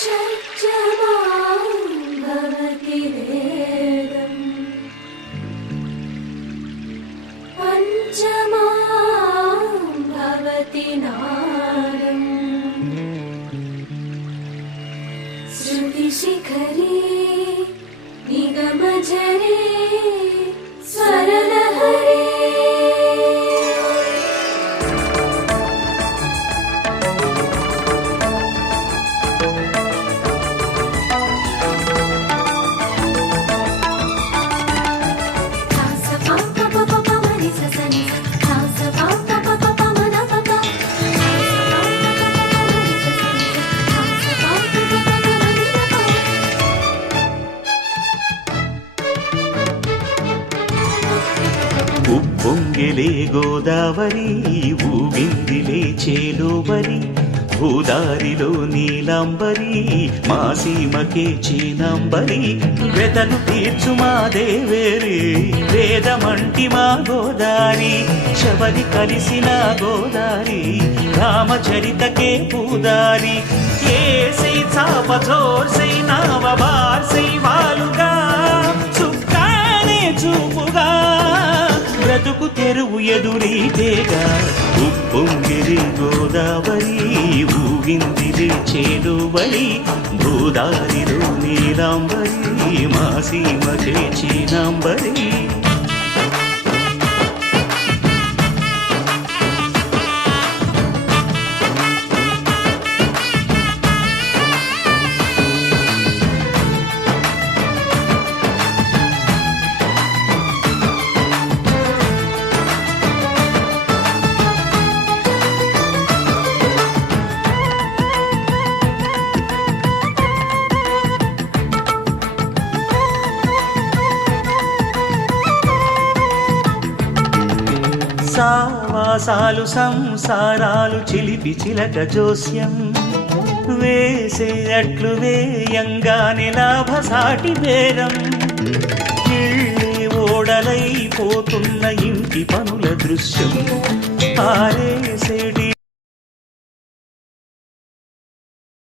షట్జమాం భవతి వేదం పంచమాం భవతి నాదం శృతిశిఖరే నిగమజరే స్వరలహరే ఉప్పొంగిలే గోదావరి ఊగిందిలే చేలోబరి భూదారిలో నీలాంబరి మా సీమకే చీనాంబరి వెతలు తీర్చు మా దేవేరి వేదమంటి మా గోదారి శబరి కలిసిన గోదారి రామచరితకే పూదారి ఏసై చాప జోర్సై నావ బార్సై వాలుగా చుక్కానే చూపుగా బ్రతుకు తెరువు ఎదురీతేగా ఉప్పొంగిరి గోదావరి ఊగిందిరి చేలువరి భూదారిలో నీలాంబరి మా సీమకే చీనాంబరి సావాసాలు సంసారాలు చిలిపి చిలక జోస్యం వేసే అట్లు వేయంగానే లాభసాటి బేరం ఇళ్ళే ఓడలైపోతున్న ఇంటి పనుల దృశ్యం ఆరేసేడి